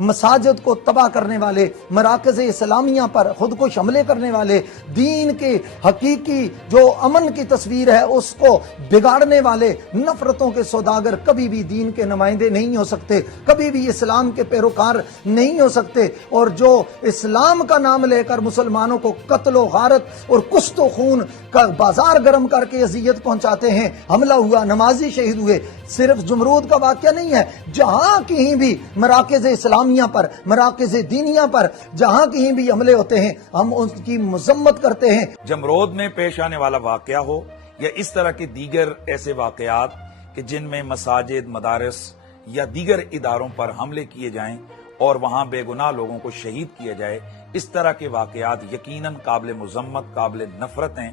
مساجد کو تباہ کرنے والے، مراکز اسلامیہ پر خود کو حملے کرنے والے، دین کے حقیقی جو امن کی تصویر ہے اس کو بگاڑنے والے نفرتوں کے سوداگر کبھی بھی دین کے نمائندے نہیں ہو سکتے، کبھی بھی اسلام کے پیروکار نہیں ہو سکتے۔ اور جو اسلام کا نام لے کر مسلمانوں کو قتل و غارت اور کشت و خون کا بازار گرم کر کے اذیت پہنچاتے ہیں، حملہ ہوا، نمازی شہید ہوئے، صرف جمرود کا واقعہ نہیں ہے، جہاں کہیں بھی مراکز اسلامیہ پر، مراکز دینیہ پر جہاں کہیں بھی حملے ہوتے ہیں ہم ان کی مذمت کرتے ہیں۔ جمرود میں پیش آنے والا واقعہ ہو یا اس طرح کے دیگر ایسے واقعات کہ جن میں مساجد، مدارس یا دیگر اداروں پر حملے کیے جائیں اور وہاں بے گناہ لوگوں کو شہید کیا جائے، اس طرح کے واقعات یقیناً قابل مذمت، قابل نفرت ہیں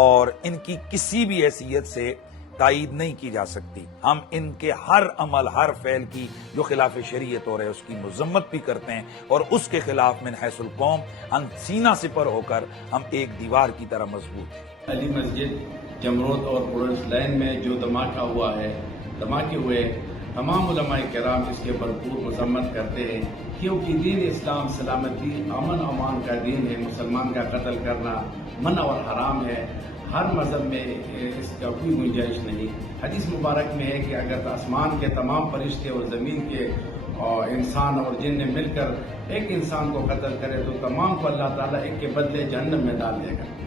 اور ان کی کسی بھی حیثیت سے تائید نہیں کی جا سکتی۔ ہم ان کے ہر عمل، ہر فعل کی جو خلاف شریعت ہو رہے اس کی مذمت بھی کرتے ہیں اور اس کے خلاف من حیث القوم ہم سینہ سپر ہو کر ہم ایک دیوار کی طرح مضبوط ہیں۔ علی مسجد، جمرود اور پولیس لائن میں جو دھماکہ ہوا ہے، دھماکے ہوئے، تمام علماء کرام اس کے بھرپور مذمت کرتے ہیں، کیونکہ دین اسلام سلامتی، امن امان کا دین ہے۔ مسلمان کا قتل کرنا منع اور حرام ہے، ہر مذہب میں اس کا کوئی گنجائش نہیں۔ حدیث مبارک میں ہے کہ اگر آسمان کے تمام فرشتے اور زمین کے انسان اور جن نے مل کر ایک انسان کو قتل کرے تو تمام کو اللہ تعالیٰ ایک کے بدلے جہنم میں ڈال دے گا۔